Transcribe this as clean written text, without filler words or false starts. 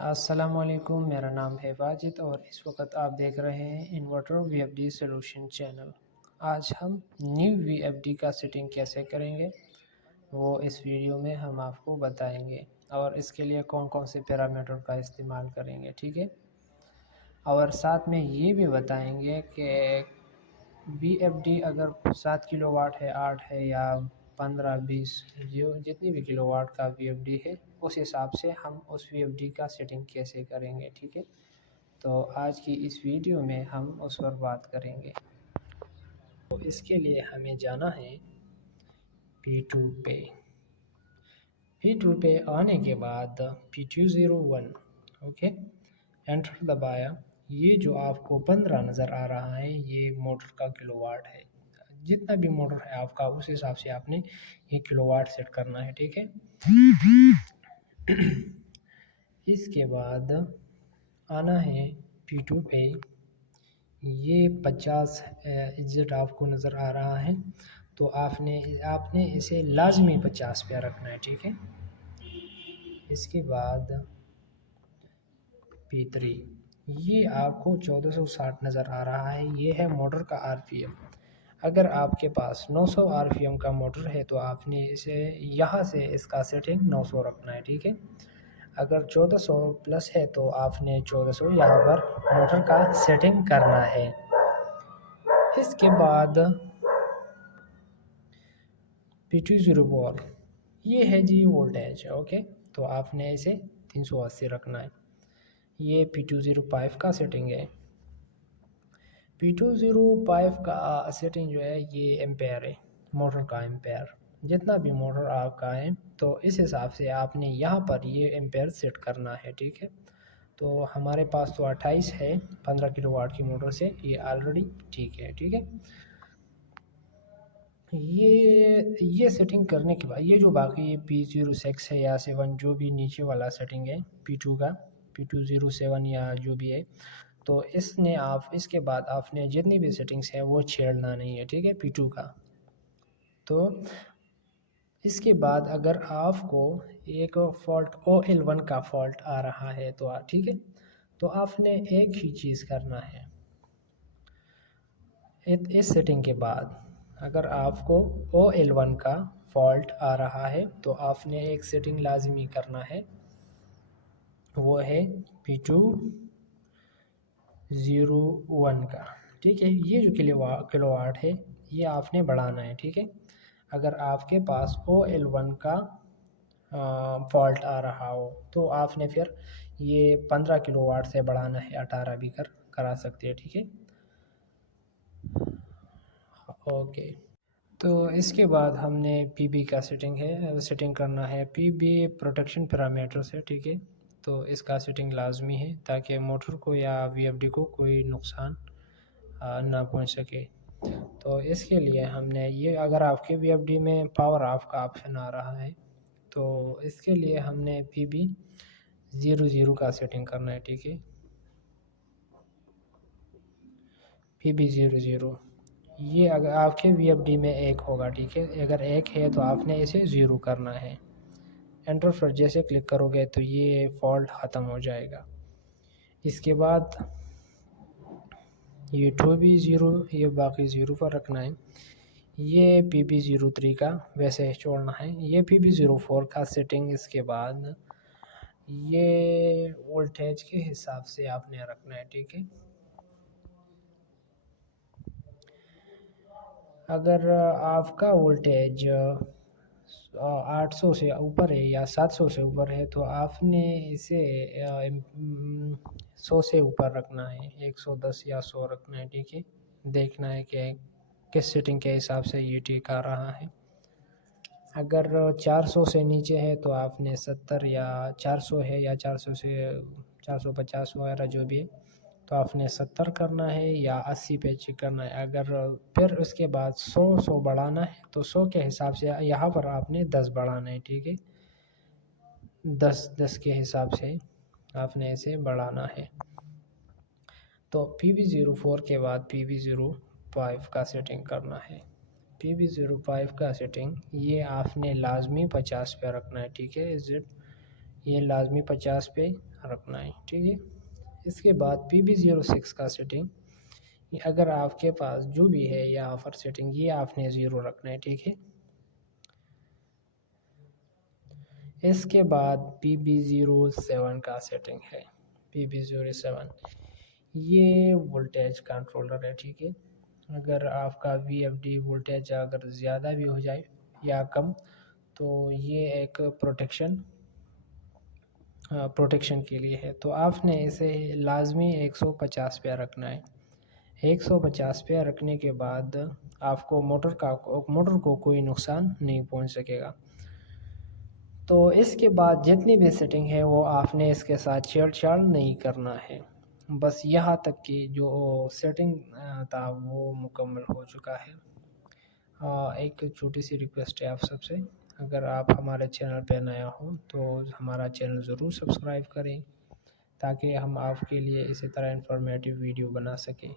السلام علیکم، میرا نام ہے واجد اور اس وقت آپ دیکھ رہے ہیں انورٹر وی ایف ڈی سولوشن چینل۔ آج ہم نیو وی ایف ڈی کا سیٹنگ کیسے کریں گے وہ اس ویڈیو میں ہم آپ کو بتائیں گے، اور اس کے لیے کون کون سے پیرامیٹر کا استعمال کریں گے، ٹھیک ہے۔ اور ساتھ میں یہ بھی بتائیں گے کہ وی ایف ڈی اگر 7 کلو واٹ ہے، 8 ہے یا 15 20 جو جتنی بھی کلو واٹ کا وی ایف ڈی ہے، اس حساب سے ہم اس وی ایف ڈی کا سیٹنگ کیسے کریں گے، ٹھیک ہے۔ تو آج کی اس ویڈیو میں ہم اس پر بات کریں گے۔ تو اس کے لیے ہمیں جانا ہے P2 پہ۔ P2 پہ آنے کے بعد P201 اوکے انٹر دبایا۔ یہ جو آپ کو 15 نظر آ رہا ہے یہ موٹر کا کلو واٹ ہے۔ جتنا بھی موٹر ہے آپ کا اس حساب سے آپ نے یہ کلو واٹ سیٹ کرنا ہے، ٹھیک ہے۔ اس کے بعد آنا ہے P2 پہ۔ یہ 50 ایگزٹ آپ کو نظر آ رہا ہے، تو آپ نے اسے لازمی 50 پہ رکھنا ہے، ٹھیک ہے۔ اس کے بعد P3 یہ آپ کو 1460 نظر آ رہا ہے، یہ ہے موٹر کا آر پی ایم۔ اگر آپ کے پاس 900 آر پی ایم کا موٹر ہے تو آپ نے اسے یہاں سے اس کا سیٹنگ 900 رکھنا ہے، ٹھیک ہے۔ اگر 1400 پلس ہے تو آپ نے 1400 یہاں پر موٹر کا سیٹنگ کرنا ہے۔ اس کے بعد P204 یہ ہے جی وولٹیج، اوکے، تو آپ نے اسے 380 رکھنا ہے۔ یہ P205 کا سیٹنگ ہے۔ P205 کا سیٹنگ جو ہے یہ ایمپیئر ہے، موٹر کا ایمپیئر۔ جتنا بھی موٹر آپ کا ہے تو اس حساب سے آپ نے یہاں پر یہ ایمپیئر سیٹ کرنا ہے، ٹھیک ہے۔ تو ہمارے پاس تو 28 ہے 15 کلو واٹ کی موٹر سے، یہ آلریڈی ٹھیک ہے، ٹھیک ہے۔ یہ سیٹنگ کرنے کے بعد یہ جو باقی P06 ہے یا 7 جو بھی نیچے والا سیٹنگ ہے P2 کا، P207 یا جو بھی ہے، تو اس کے بعد آپ نے جتنی بھی سیٹنگز ہیں وہ چھیڑنا نہیں ہے، ٹھیک ہے، P2 کا۔ تو اس کے بعد اگر آپ کو ایک فالٹ OL1 کا فالٹ آ رہا ہے تو ٹھیک ہے، تو آپ نے ایک ہی چیز کرنا ہے اس سیٹنگ کے بعد۔ اگر آپ کو OL1 کا فالٹ آ رہا ہے تو آپ نے ایک سیٹنگ لازمی کرنا ہے، وہ ہے P201 کا، ٹھیک ہے۔ یہ جو کلو واٹ ہے یہ آپ نے بڑھانا ہے، ٹھیک ہے۔ اگر آپ کے پاس OL1 کا فالٹ آ رہا ہو تو آپ نے پھر یہ 15 کلو واٹ سے بڑھانا ہے، 18 بھی کرا سکتے ہیں، ٹھیک ہے۔ اوکے، تو اس کے بعد ہم نے پی بی کا سیٹنگ کرنا ہے۔ پی بی پروٹیکشن پیرامیٹر سے، ٹھیک ہے، تو اس کا سیٹنگ لازمی ہے تاکہ موٹر کو یا وی ایف ڈی کو کوئی نقصان نہ پہنچ سکے۔ تو اس کے لیے ہم نے یہ، اگر آپ کے وی ایف ڈی میں پاور آف کا آپشن آ رہا ہے تو اس کے لیے ہم نے پی بی 00 کا سیٹنگ کرنا ہے، ٹھیک ہے۔ پی بی 00 یہ اگر آپ کے وی ایف ڈی میں 1 ہوگا، ٹھیک ہے۔ اگر 1 ہے تو آپ نے اسے 0 کرنا ہے۔ انٹر پر جیسے کلک کرو گے تو یہ فالٹ ختم ہو جائے گا۔ اس کے بعد یہ 2 بھی 0، یہ باقی 0 پر رکھنا ہے۔ یہ پی بی 03 کا ویسے ہی چھوڑنا ہے۔ یہ پی بی 04 کا سیٹنگ اس کے بعد یہ وولٹیج کے حساب سے آپ نے رکھنا ہے، ٹھیک ہے۔ اگر آپ کا وولٹیج 800 سے اوپر ہے یا 700 سے اوپر ہے تو آپ نے اسے 100 سے اوپر رکھنا ہے، 110 یا 100 رکھنا ہے، ٹھیک ہے۔ دیکھنا ہے کہ کس سیٹنگ کے حساب سے یہ ٹھیک آ رہا ہے۔ اگر 400 سے نیچے ہے تو آپ نے 70 یا 400 ہے یا 400 سے 450 وغیرہ جو بھی ہے تو آپ نے 70 کرنا ہے یا 80 پہ چیک کرنا ہے۔ اگر پھر اس کے بعد 100 بڑھانا ہے تو 100 کے حساب سے یہاں پر آپ نے 10 بڑھانا ہے، ٹھیک ہے۔ 10 کے حساب سے آپ نے اسے بڑھانا ہے۔ تو پی بی 04 کے بعد پی بی 05 کا سیٹنگ کرنا ہے۔ پی بی 05 کا سیٹنگ یہ آپ نے لازمی 50 پہ رکھنا ہے، ٹھیک ہے۔ یہ لازمی 50 پہ رکھنا ہے، ٹھیک ہے۔ اس کے بعد PB06 کا سیٹنگ، اگر آپ کے پاس جو بھی ہے یہاں پر سیٹنگ، یہ آپ نے 0 رکھنا ہے، ٹھیک ہے۔ اس کے بعد PB07 کا سیٹنگ ہے، PB07 یہ وولٹیج کنٹرولر ہے، ٹھیک ہے۔ اگر آپ کا VFD وولٹیج اگر زیادہ بھی ہو جائے یا کم، تو یہ ایک پروٹیکشن کے لیے ہے، تو آپ نے اسے لازمی 150 پہ رکھنا ہے۔ 150 پہ رکھنے کے بعد آپ کو موٹر کو کوئی نقصان نہیں پہنچ سکے گا۔ تو اس کے بعد جتنی بھی سیٹنگ ہے وہ آپ نے اس کے ساتھ چھیڑ چھاڑ نہیں کرنا ہے، بس یہاں تک کہ جو سیٹنگ تھا وہ مکمل ہو چکا ہے۔ ایک چھوٹی سی ریکویسٹ ہے آپ سب سے، اگر آپ ہمارے چینل پہ نیا ہو تو ہمارا چینل ضرور سبسکرائب کریں، تاکہ ہم آپ کے لیے اسی طرح انفارمیٹیو ویڈیو بنا سکیں۔